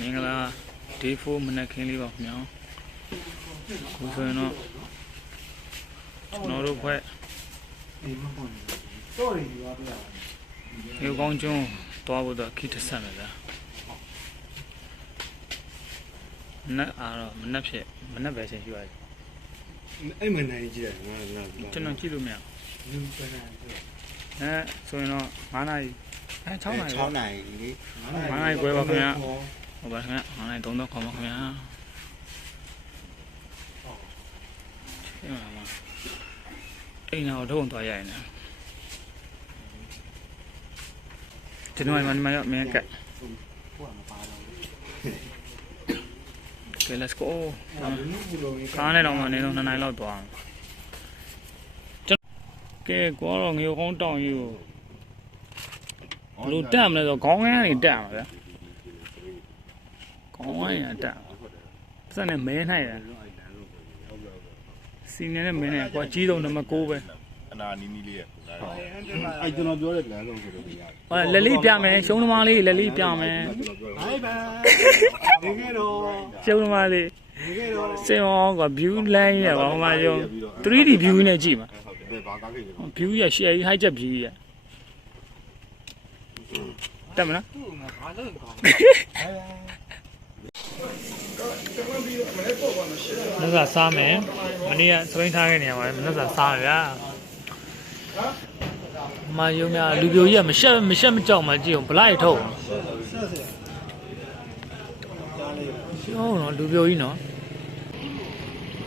မင်္ဂလာ day 4မနက်ခင်းလေးပါခင်ဗျာခုဆိုရင်တော့ကျွန်တော်တို့ဘက်တော့ရည်ရွာပြရအောင်ရေကောင်းကျွန်းသွားဖို့တော့ခိတဆက်မယ်ဗျာမနက်အားတော့မနက်ဖြစ်မနက်ပဲချိန်ရှိပါတယ်အဲ့မနိုင်ကြည့်တယ်ငါငါကျွန်တော်ကြည့်လို့မရလူပန်းတယ်ဘူးအဲဆိုရင်တော့9နာရီအဲ6နာရီပေါ့6နိုင်လေ9နာရီခွဲပါခင်ဗျာ ဟုတ်ပါခင်ဗျာ9နာရီ3တော့ခေါ်ပါခင်ဗျာရှင်းပါမအိမ်တော်တော့သွားရရင်လည်းကျွန်တော်ဒီမှာရောက်မင်းကဟိုကမပါတော့ဘူးကဲ let's go လူလူလုံးကားနဲ့တော့မှနေတော့2နိုင်လောက်သွားအောင်ကျွန်ကဲကိုတော့ငေကောင်းတောင်ကြီးကိုဘလို့တက်မလဲဆိုခေါင်းကန်းကနေတက်မှာဗျာ ခေါင်းကန်းကနေတက်စက်နဲ့မဲနိုင်တယ်စီနေနဲ့မင်းနဲ့ကွာကြီးဆုံးနံပါတ်6ပဲအနာနီးနီးလေးရဲ့အဲ့ကျွန်တော်ပြောတဲ့လမ်းဆုံးဆိုလို့ရတယ်ဟောလက်လေးပြမယ်ရှုံးသမားလေးလက်လေးပြမယ်ဟိုင်ပါဒီကေတော့ရှုံးသမားလေးဒီကေတော့စင်အောင်က view line ရပါဟိုမှာရုံ 3D view နဲ့ကြည့်မှာဘယ်ဘာကားခဲ့လဲ view ရ share high jet view ရတက်မလားဘာလို့ကောင်း မနက်စာစားမယ်မနေ့ကစပိန်ထားခဲ့နေရပါတယ်မနက်စာစားရဗျာမယုံများလူပြိုကြီးကမရှက်မရှက်မကြောက်မှကြည့်အောင်ဗလိုက်ထုတ်အောင်ဟုတ်နော်လူပြိုကြီးနော်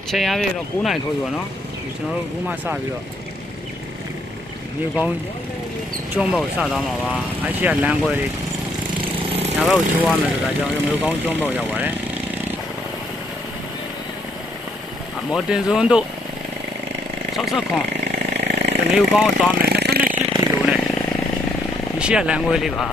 ချိန်ရပြီတော့9နိုင်ထိုးပြီပေါ့နော်ဒီကျွန်တော်တို့အခုမှစပြီးတော့မြေကောင်းကျွန်းဘောက်စသွားမှာပါအရှိကလမ်းခွဲလေးညာဘက်ကိုချိုးရမယ်ဆိုတာကြောင့်မြေကောင်းကျွန်းဘောက်ရောက်ပါတယ် အ မော်တင်ဇွန်းတို့60ခွန်တမျိုးကောင်းသွားမယ်28ကီလိုနဲ့ဒီရှိရလမ်းခွဲလေးပါ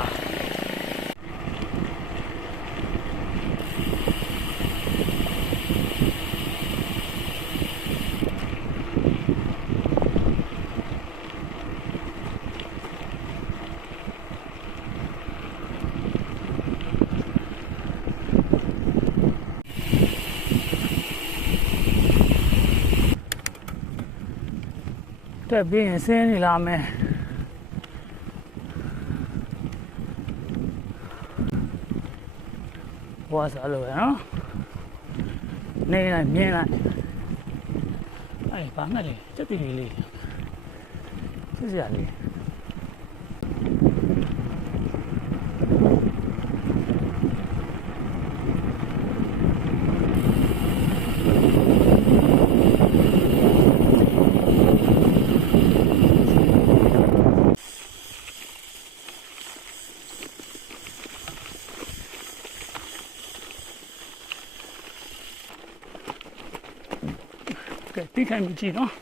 တက်ပြီးရင်ဆင်းနေလာမယ်ဘွားစားလို့ရနော်နေလိုက်မြင်လိုက်အဲ့ဘာငတ်လဲစက်တီလေးလေးစစ်စရာလေး ကဲတိခိုင်မြကြည့်နော်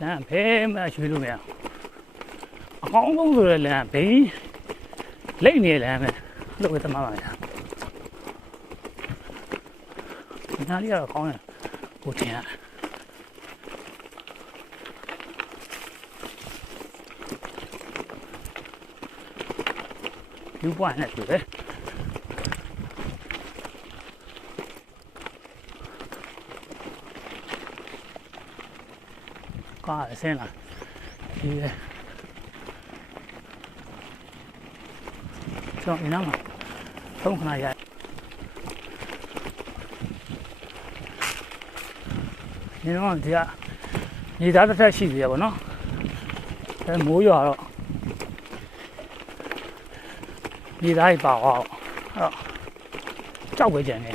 လမ်းဘယ်မှရွှေ့လို့မရအကောင်းဆုံးဆိုတဲ့လမ်းဘယ်လိမ့်နေလမ်းပဲလို့ပဲသမားပါဗျာနားလေးကတော့ကောင်းတယ်ကိုတင်ရတယ်ယူပွားနဲ့တူတယ် ကား အဆင်းလာဒီလေကျွန်တော်အင်းမှာသုံးခဏရနေတော့ဒီကညီသားတစ်ထက်ရှိသေးရပါတော့အဲမိုးရွာတော့ညီသားကြီးပါတော့အဲ့တော့ကြောက်ပဲကြံနေ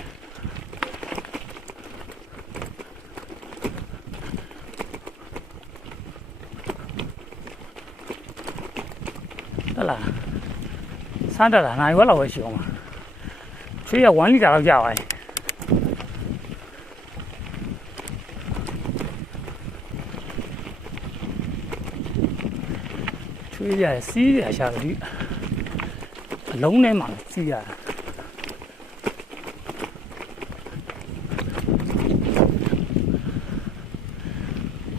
ဟုတ်လားစမ်းတက်တာနိုင်ဝက်လောက်ပဲရှိအောင်ပါချွေးရ1လီတာလောက်ကြာပါရဲ့ချွေးရစီးရရှာဒီအလုံးထဲမှာစီးရတာ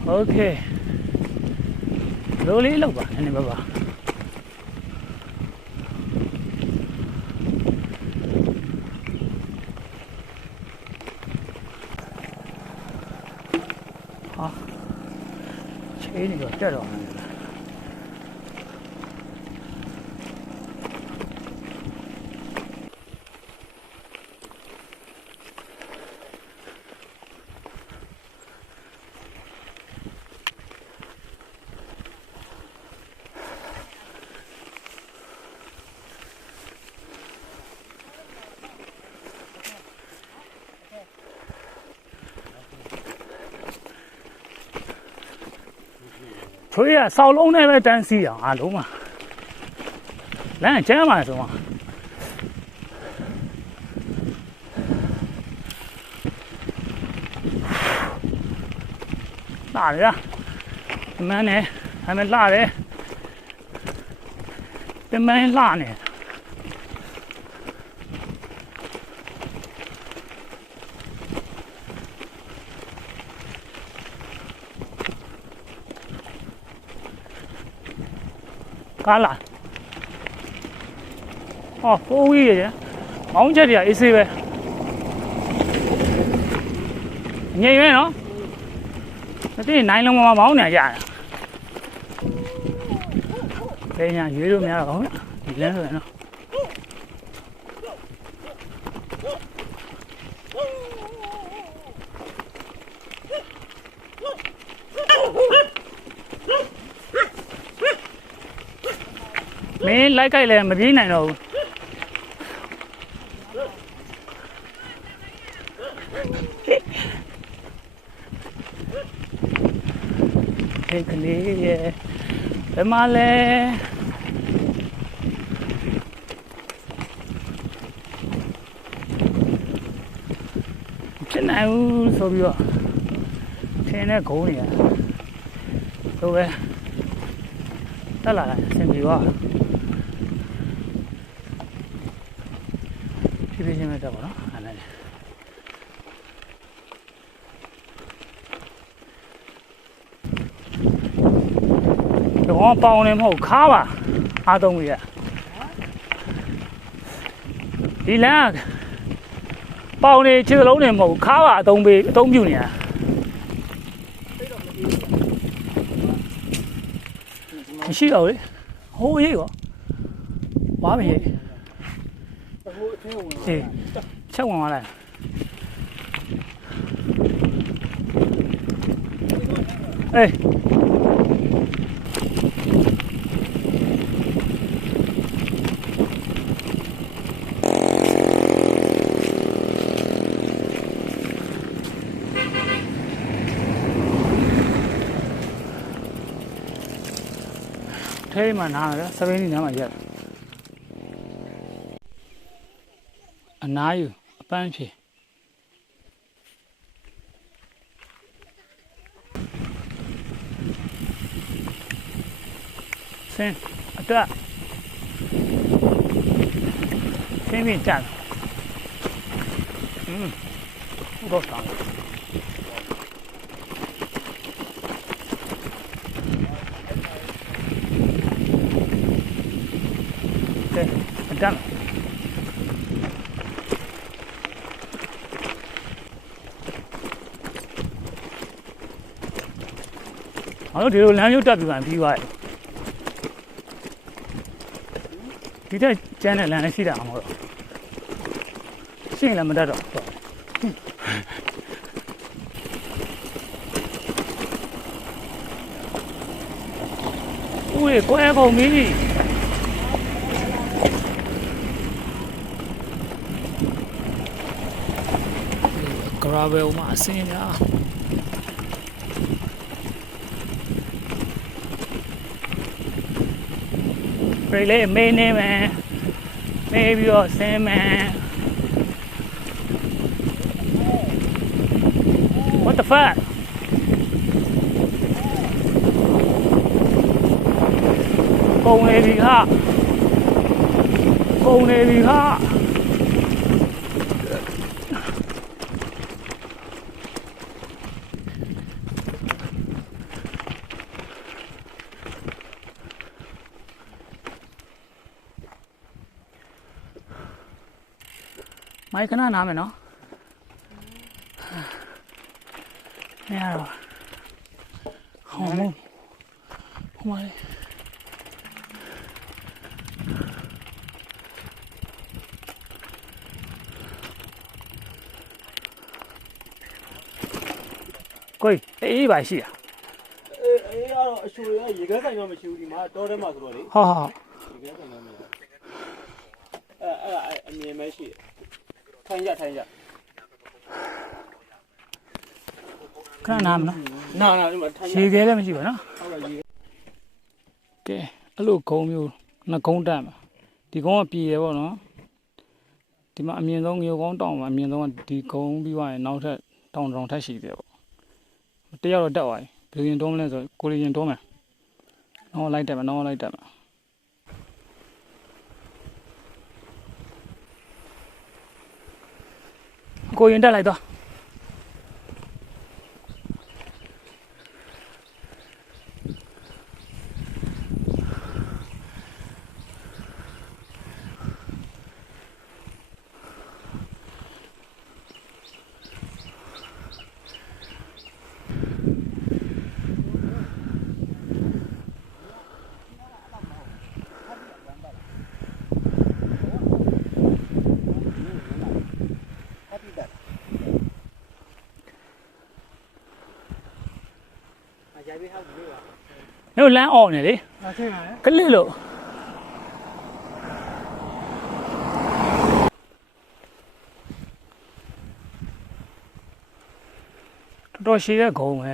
โอเคလိုလေးလောက်ပါနည်းနည်းပါပါ လေးနေ တော့တက်တော့ချွေးရဆောက်လုံးနဲ့ပဲတန်းစီအောင်အားလုံးမှာလမ်းကျမ်းပါဆိုမှာလာရအမန်းနဲ့အမလာတယ်ပင်မန်းလာနေ ကားလာဟောပိုးဝီးရယ်မောင်းချက်တွေကအေးဆေးပဲငြိမ်ရဲနော်မသိရင်နိုင်လုံးမမောင်းနေကြတာလေညာရွေးလို့မရတော့ဘူးဒီလမ်းဆိုရင်နော်မင်း လိုက်ကြိုက်လဲမပြေးနိုင်တော့ဘူးဟေးကလေးရဲ့ဘယ်မှာလဲဖြစ်နိုင်ဘူးဆိုပြီးတော့ထင်းနဲ့ဂုံးနေရတော့ပဲတက်လာတယ်အဆင်ပြေသွားဖြည်းဖြည်းချင်းပဲ တက်ပါတော့အဲ့ဒါလေတော့ပေါင်းနေမဟုတ်ခါပါအားသုံးကြီးရဒီလမ်းကပေါင်းနေခြေစလုံးနေမဟုတ်ခါပါအသုံးပေးအသုံးပြုနေရမရှိတော့လေဟိုးရေးရောဝါမရေး ဟိုအထင်းဝင် အေးချက်ဝင်သွားလိုက် အေးထဲမှာနားတယ်စပင်းကြီးနားမှာရက်အနားယူအပန်းဖြေ ဆင်းအတက်ဆင်းပြီးတက်อืมတော့တောင်းကဲအတက်ငါတို့ဒီလိုလမ်းမျိုးတက်ပြီးမှပြီးသွားတယ် ဒီတက်ကျန်းတဲ့လမ်းလည်းရှိတာမဟုတ်တော့ရှင်းလည်းမတတ်တော့ဦးရေကွဲကုန်ပြီဂရာဘယ်မှာအစင်းများပြိလေး မေးနေမယ်မေးပြီးတော့ဆင်းမယ် What the fuck ကုန်နေပြီဟာကုန်နေ ခဏနားမယ်နော်မရတော့ဟောမဟိုမှာလေကိုယ်အေးပါရှိတာအေးအေးကတော့အချိုရရေခဲဆိုင်တော့မရှိဘူးဒီမှာတောထဲမှာဆိုတော့လေဟာဟာရေခဲဆိုင်တော့မရှိအဲအဲ့အဲ့အမြင်မရှိ ထိုင်ရထိုင်ရခဏနားမနော်နာနာဒီမှာထိုင်ရရေခဲလည်းမရှိပါနော်ဟုတ်ကဲ့ရေကဲအဲ့လိုဂုံမျိုးနှစ်ဂုံတက်မှာဒီဂုံကပြည်ရပေါ့နော်ဒီမှာအမြင့်ဆုံးငရုတ်ကောင်းတောင်မှာအမြင့်ဆုံးကဒီဂုံပြီးသွားရင်နောက်ထပ်တောင်တောင်ထက်ရှိသေးတယ်ပေါ့တယောက်တော့တက်သွားပြီဘယ်လိုရင်တွန်းမလဲဆိုကိုလေးရင်တွန်းမယ်နောက်လိုက်တက်မယ်နောက်လိုက်တက်မယ် 果园带来的。 ရင်တက်လိုက်တော့မြို့လမ်းអော်နေလေအထင်ရတယ်ကလစ်လို့တော်တော်ရှိတဲ့ဂုံပဲ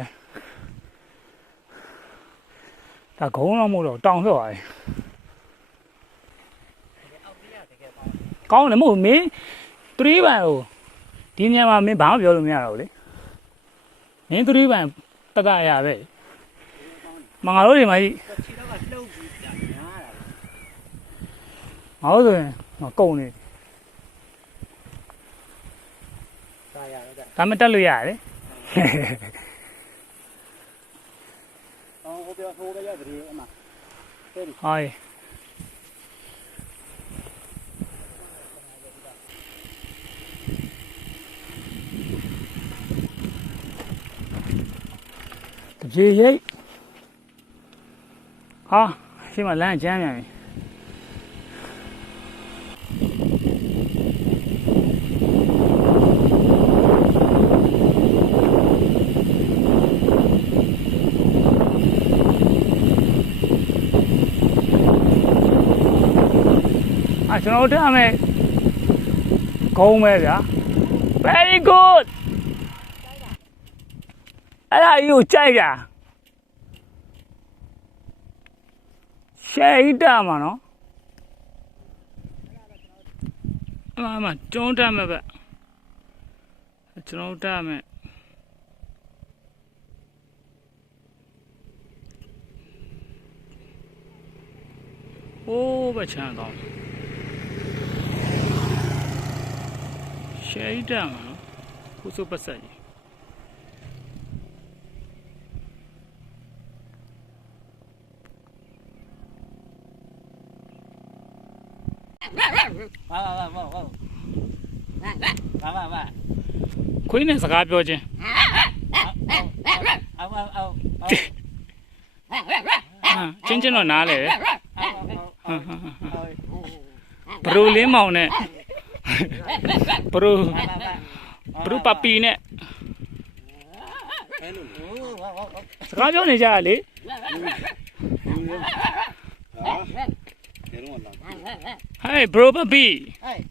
ဒါဂုံတော့မဟုတ်တော့တောင်ဖြစ်သွားပြီကောင်းတယ်မဟုတ်ဘူးမင်း3ဘန်ဟိုဒီညမှာမင်းဘာမှပြောလို့မရတော့ဘူးလေမင်း3ဘန်တတရပဲမင်္ဂလာတို့ဒီမှာကြီးခြေတော့ကလှုပ် mà ngồi thì mày ngồi rồi mà câu này tám mới trả lưỡi đấy Ôi. Tập gì vậy? ဟိုပြောဟိုပြောရတယ်အမဟိုင်းတပြေရိတ်ဟာရှိမလမ်းကျမ်းပြန်ပြီအာကျွန်တော်တို့တက်ရမယ်ဂုံးပဲဗျာ very good အဲ့ဒါကြီးကိုကြိုက်တာ ရှယ်ဟီတာမှာနော်အမအမကျွန်းတက်မယ်ဗျကျွန်တော်တို့တက်ရမယ်โอ้ဘချမ်းကောင်းရှယ်ဟီတာမှာနော်ခုစုပတ်ဆက်ကြီး ပါပါပါပါပါပါပါပါခွေးနဲ့စကားပြောခြင်းအော်အော်အော်ဟာချင်းချင်းတော့နားလေအော်ဘရိုလင်းမောင်နဲ့ဘရိုဘရိုပပီနဲ့အဲ့လိုစကားပြောနေကြရလေ Hey, bro, baby. Hey.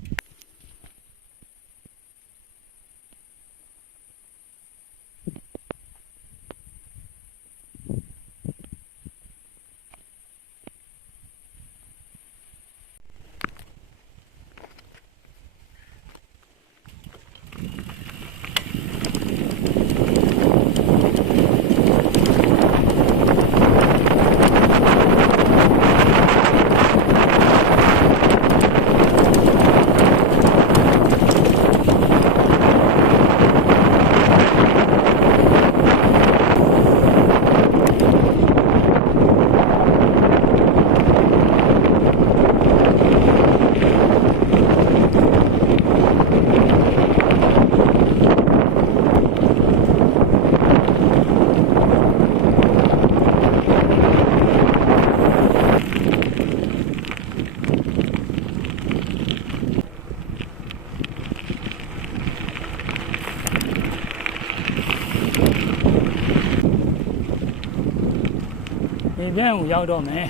ရိုပပီဟဲ့ပြန့်ကိုရောက်တော့မယ်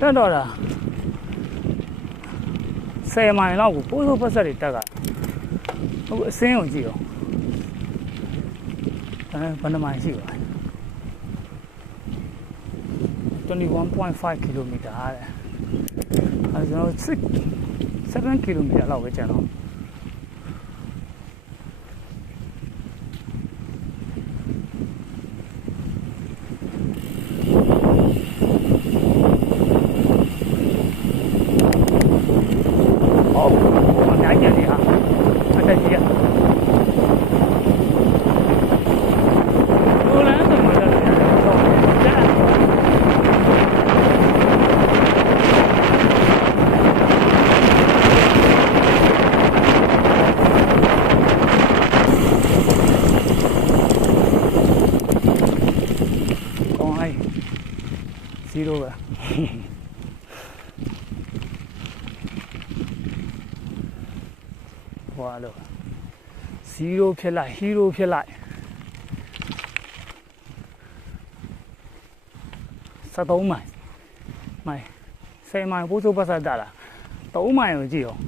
တက်တော့တာ10မိုင်လောက်ကိုပိုးစိုးပတ်ဆက်တွေတက်ကဟုတ်အစင်းကိုကြည့်တော့အဲဘယ်နှမိုင်ရှိပါလဲ21.5 km တဲ့အဲကျွန်တော်6 7 km လောက်ပဲကျန်တော့ဟုတ်အများကြီးနေဟာအတက်ကြီးอ่ะလိုလန်းတော့မတက်ဘူးတော့တက်ကောင်းဟိုင်း0ပဲ ဟွာလို့ 0ဖြစ်လိုက်ဟီးရိုးဖြစ်လိုက်73မိုင်မိုင်10မိုင်ပိုးစိုးပတ်ဆက်တာလား3မိုင်ကိုကြည့်အောင်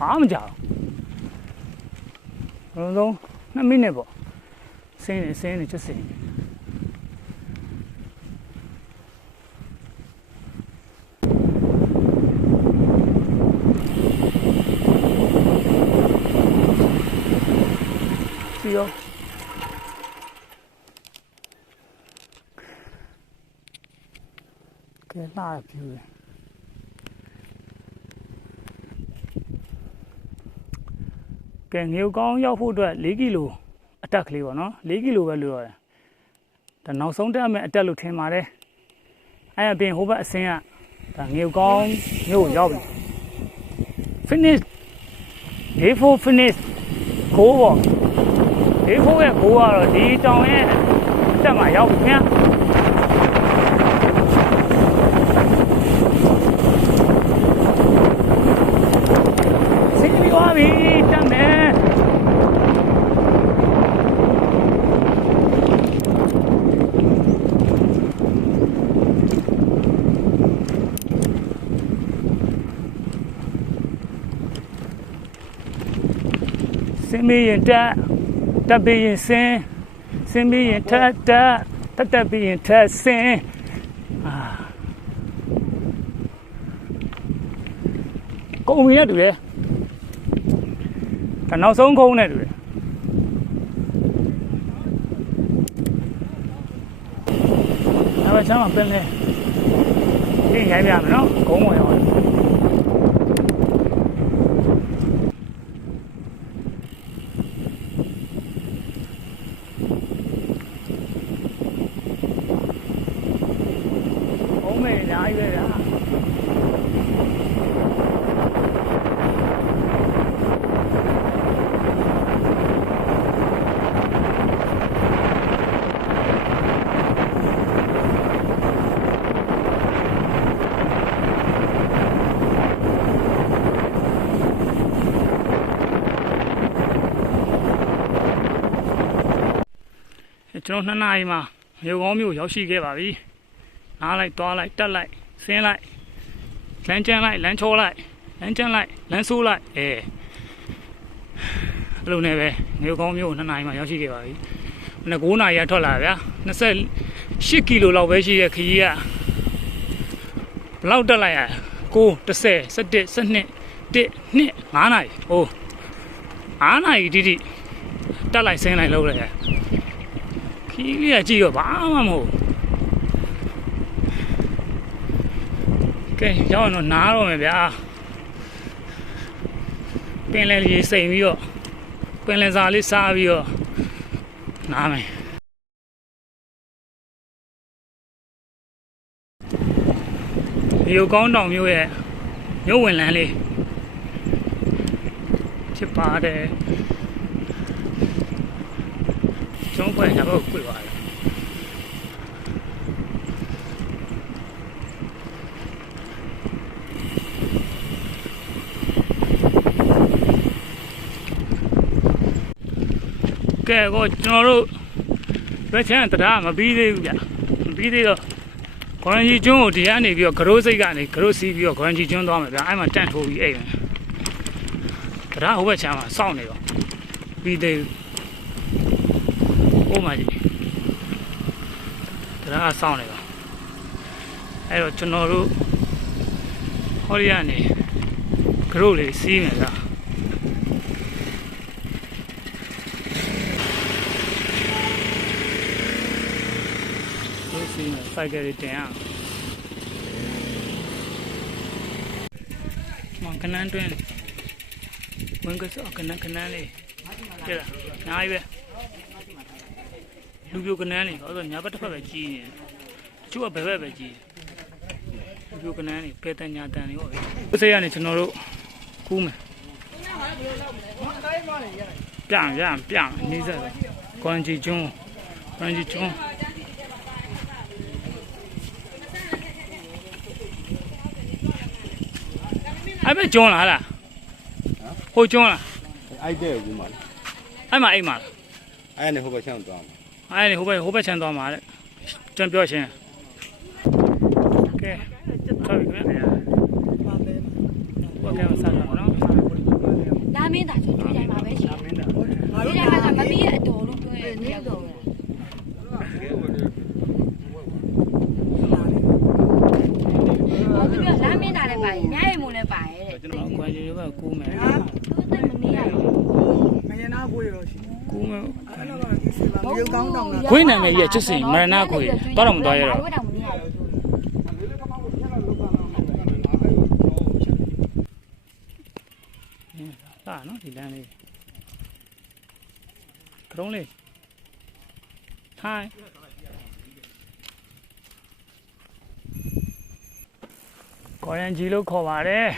အားမကြောက်ဘူးလုံး2မိနစ်ပေါ့စင်းနေစင်းနေချက်စင်းနေ ကြည့်ရောကဲလာပြူတယ်ကဲငေကောင်းရောက်ဖို့အတွက်4ကီလိုအတက်ကလေးပေါ့နော်4ကီလိုပဲလိုရတယ်ဒါနောက်ဆုံးတက်မဲ့အတက်လို့ထင်ပါတယ်အဲ့အပြင်ဟိုဘက်အစင်းကဒါငေကောင်းမြို့ကိုရောက်ပြီ finish day 4 finish ကိုပေါ့ day 4ရဲ့ကိုကတော့ဒီတောင်ရဲ့အတက်မှာရောက်ပြီခင်ဗျာစီးပြီးသွားပြီတက်မယ်စင်းမီရင်တက် တက်ပြီးရင်စင်းစင်းပြီးရင်ထက်တက်တက်တက်ပြီးရင်ထက်စင်းအာကုန်ပြီနဲ့တူတယ်ဒါနောက်ဆုံးခုံးနဲ့တူတယ်နောက်ပါချမ်းမှာပင်းလဲဒီရိုက်ပြမယ်နော်ဂုံးဝင်အောင် ဘုံးမေအများကြီးပဲဗျာ ကျွန်တော်နှစ်နာရီမှာမြို့ကောင်းမြို့ရောက်ရှိခဲ့ပါပြီ။နားလိုက်သွားလိုက်တက်လိုက်ဆင်းလိုက်လမ်းကျန်းလိုက်လမ်းချောလိုက်လမ်းကျန်းလိုက်လမ်းဆိုးလိုက်အဲအဲ့လိုနဲ့ပဲမြို့ကောင်းမြို့နှစ်နာရီမှာရောက်ရှိခဲ့ပါပြီ။မနေ့9နာရီကထွက်လာဗျာ28ကီလိုလောက်ပဲရှိတဲ့ခရီးကဘယ်လောက်တက်လိုက်ရ9 10 11 12 1 2 5နာရီဟို5နာရီတိတိတက်လိုက်ဆင်းလိုက်လုပ်လိုက် ရခီးလေးကကြည့်တော့ဘာမှမဟုတ်ဘူးကဲရောက်ရင်တော့နားတော့မယ်ဗျာပင်လယ်လေးစိန်ပြီးတော့ပင်လယ်စာလေးစားပြီးတော့နားမယ်ဒီကိုကောင်းတောင်မြို့ရဲ့မြို့ဝင်လန်းလေးဖြစ်ပါတယ် ကျုံးပွဲရတော့ပြပါတယ်ကဲကိုကျွန်တော်တို့ဘယ်ချမ်းတရားမပြီးသေးဘူးဗျမပြီးသေးတော့ဂရန်ဂျီကျွန်းကိုတရားနေပြီးတော့ဂရိုးစိတ်ကနေဂရိုးစီးပြီးတော့ဂရန်ဂျီကျွန်းသွားမယ်ဗျအဲ့မှာတန့်ထိုးပြီးအိမ်မယ်တရားဟိုဘက်ချမ်းမှာစောင့်နေတော့ပြီးသေးဘူးဟိုမှာကြီး တရားကစောင့်နေတော့အဲ့တော့ကျွန်တော်တို့ဟောရီကနေဂရိုးလေးစီးမယ်ဗျလို့စီးမယ်စိုက်ကယ်တွေတင်အောင်မင်္ဂနန်တွင်ဝင်ကစောကနန်ကနန်လေးကြည့်လားနိုင်ပဲ လူပြိုကနန်လေးဟောဆိုညာဘက်တစ်ဖက်ပဲကြီးနေတယ်တချို့ကဘယ်ဘက်ပဲကြီးလူပြိုကနန်လေးပေတန်ညာတန်လေးဟောဥစိရကနေကျွန်တော်တို့ကူးမယ်ပြန်ပြန်ပြန်နေစက်ကွန်ဂျီကျွန်းကွန်ဂျီကျွန်းအဲ့ဘက်ကျွန်းလားဟလားဟိုကျွန်းလားအဲ့တဲ့ကူမှာအဲ့မှာအိမ်မှာလားအဲ့နဲ့ဟိုဘက်ချမ်းသွားမှာ အဲ့ဒီဟိုဘက်ဟိုဘက်ချမ်းသွားမှာတဲ့ကျွ ရုပ်ကောင်းတောင်းတာခွေးနာမည်ကြီးကချစ်စင်မရဏခွေးတော့တော့မသွားရတော့ဟာနော်ဒီလမ်းလေးခရုံးလေးထိုင်းကော်ရန်ကြီးလို့ခေါ်ပါတယ်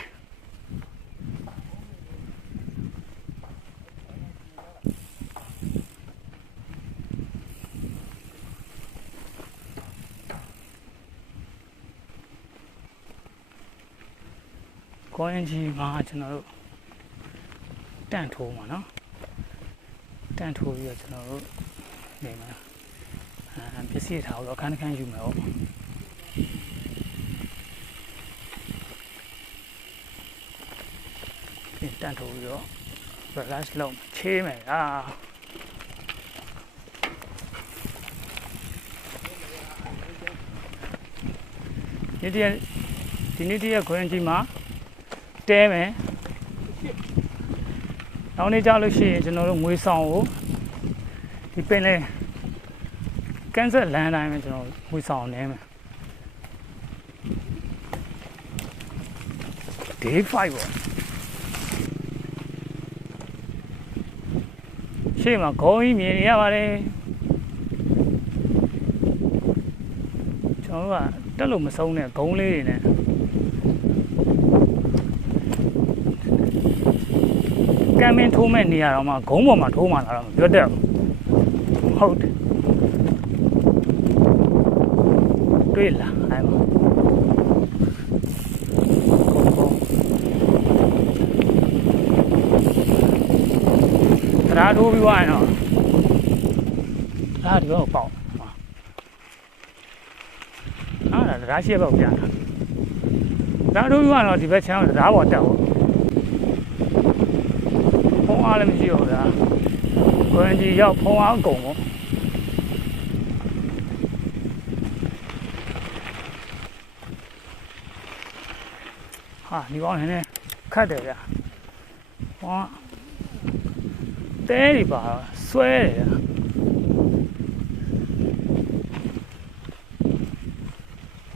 ကော်ရန်ဂျီမှာကျွန်တော်တို့တန့်ထိုးမှာနော်တန့်ထိုးပြီးတော့ကျွန်တော်တို့နေမှာအာပစ္စည်းထားတော့အခန်းတစ်ခန်းယူမယ်ဟုတ်ပြန်တန့်ထိုးပြီးတော့ relax လုပ်မယ်ချေးမယ်အာဒီတည်းဒီနေ့တည်းခွင့်ကြီးမှာ တဲမယ်နောက်နေ့ကြလို့ရှိရင်ကျွန်တော်တို့ငွေဆောင်ကိုဒီပင်လဲကန်ဆက်လမ်းတိုင်းမှာကျွန်တော်ငွေဆောင်နေမယ် day 5ပေါ့ရှေ့မှာဂုံးကြီးမြင်နေရပါတယ်ကျွန်တော်တို့ကတက်လို့မဆုံးတဲ့ဂုံးလေးတွေနဲ့ ကမ်းမ င်းထိုးမဲ့နေရာတော့မှဂုံးပေါ်မှာထိုးမှလာတော့မပြောတတ်ဘူးဟုတ်တယ်တွေ့လားအဲ့မှာတရားထိုးပြီးသွားရင်တော့ဒါဒီတော့ပေါ့ဟာဒါတရားရှိပေါ့ဗျာတရားထိုးပြီးသွားတော့ဒီဘက်ချမ်းတရားပေါ်တက်ဖို့ဖုံးအားလည်းမရှိတော့ ဗျာ။ကိုရင်ကြီးရောက်ဖုံးအားအကုန်ပေါ့။ဟာဒီကောင်နည်းနည်းခတ်တယ်ဗျာ။ဟောတဲတွေပါဆွဲတယ်ဗျာ။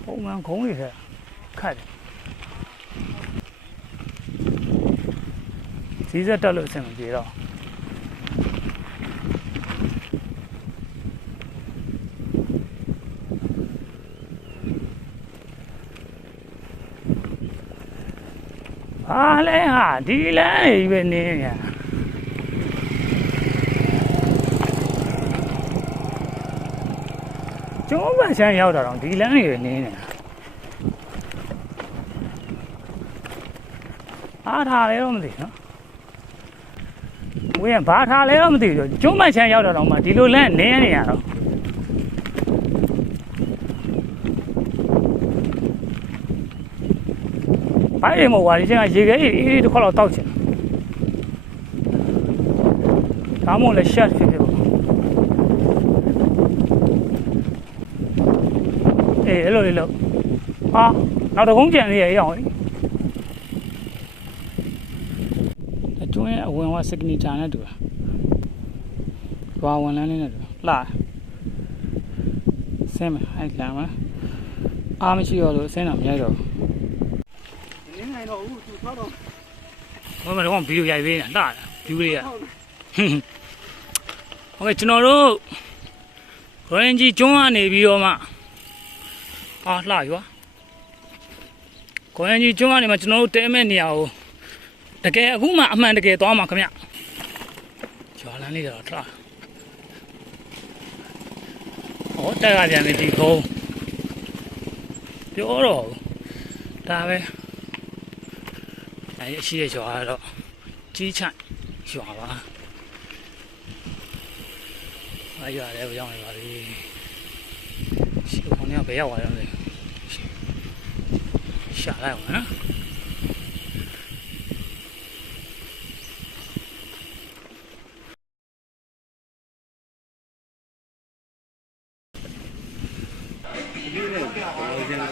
ပုံမှန်ခုံးတွေထဲခတ်တယ် ဈေးဆက်တက်လို့အဆင်မပြေတော့ဟာလဲဟာဒီလမ်းကြီးပဲနေရကျုံးပန်ချမ်းရောက်တာတော့ဒီလမ်းကြီးပဲနေနေတာအားထားလဲတော့မသိဘူးနော် ဝေးရဘာထားလဲတော့မသိဘူးကျွန်းမချမ်းရောက်တော့တော့မှဒီလိုလန့်နင်းနေရတော့ဘာအိမ်မဝါရီချင်းကရေခဲအေးအေးတစ်ခေါက်တော့တောက်ချင်ဒါမှမဟုတ်လည်း shot ဖြစ်ဖြစ်ပေါ့အေးအဲ့လိုလေးလို့ဟာနောက်တကုန်းကြံလေးရအောင် လုံးရဲ့အဝင်ဝ signature နဲ့တူတာ။တွားဝင်လန်းလေးနဲ့တူ။လှ။ဆင်းမယ်အဲ့လာမ။အားမရှိတော့လို့ဆင်းတော့မရတော့ဘူး။နင်းနိုင်တော့ဘူးသူသွားတော့ဟိုမှာတော့ဗီဒီယိုရိုက်ပေးနေတာလှတာ။ဗျူးလေးက။ဟုတ်ကဲ့ကျွန်တော်တို့ဂရန်ဂျီကျွန်းကနေပြီးတော့မှအာလှရွာ။ဂရန်ဂျီကျွန်းကနေမှကျွန်တော်တို့တဲမဲ့နေရာကို တကယ်အခုမှအမှန်တကယ်သွားမှာခင်ဗျကျွာလန်းလေးတော့ထားဟောတက်ရပြန်ပြီဒီကုန်းပြောတော့ဒါပဲအဲရှိရရွာကတော့ကြီးချရွာပါအဲရွာလည်းရောက်နေပါပြီရှိခေါင်းကဘယ်ရောက်သွားလဲရှာလိုက်အောင်နော်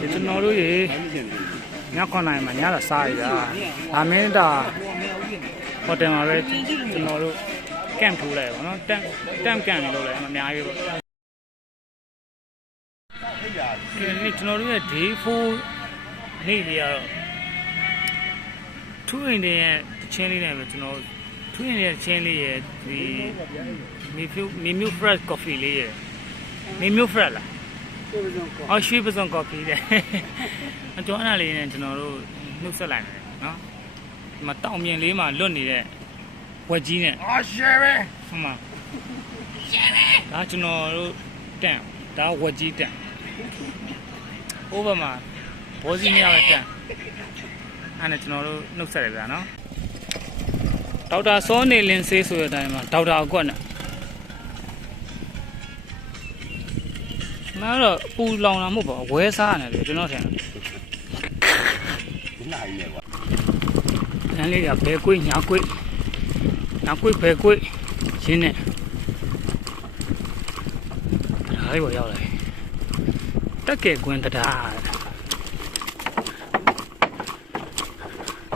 ကျွန်တော်တို့ရေ ညခွန်နိုင်မှာညတော့စားရတာဒါမင်းတာဟိုတယ်မှာပဲကျွန်တော်တို့ကန့်ထိုးလိုက်ပါတော့တမ်တမ်ကန်နေလို့လည်းအများကြီးပေါ့ဒီနေ့ကျွန်တော်တို့ရဲ့ day 4နေ့လေးကတော့ထူးရင်တဲ့ချင်းလေးနဲ့ပဲကျွန်တော်ထူးရင်တဲ့ချင်းလေးရဲ့ဒီမီဖြူမီမြူ fresh coffee လေးရဲ့မီမြူ fresh လား အော်ရွှေပစုံကော်ဖီတဲ့အကျော်အနာလေးနဲ့ကျွန်တော်တို့နှုတ်ဆက်လိုက်မယ်နော်ဒီမှာတောင်မြင်လေးမှာလွတ်နေတဲ့ဝက်ကြီးနဲ့အော်ရှယ်ပဲဟုတ်မှာရှယ်ပဲဒါကျွန်တော်တို့တန့်ဒါဝက်ကြီးတန့်ဟိုဘက်မှာဘောစီမရပဲတန့်အဲ့နဲ့ကျွန်တော်တို့နှုတ်ဆက်ရပြန်နော်ဒေါက်တာစောနေလင်းဆေးဆိုတဲ့အတိုင်းမှာဒေါက်တာအကွက်နဲ့ နားတော့ပူလောင်တာမဟုတ်ပါဘူးဝဲစားရတယ်လေကျွန်တော်ထင်တယ်ဒီနိုင်နေကွာ။လမ်းလေးကဘဲကွေးညာကွေးညာကွေးဘဲကွေးရင်းနဲ့တရားလေးပေါ်ရောက်လာတယ်။တက်ကဲကွင်းတရား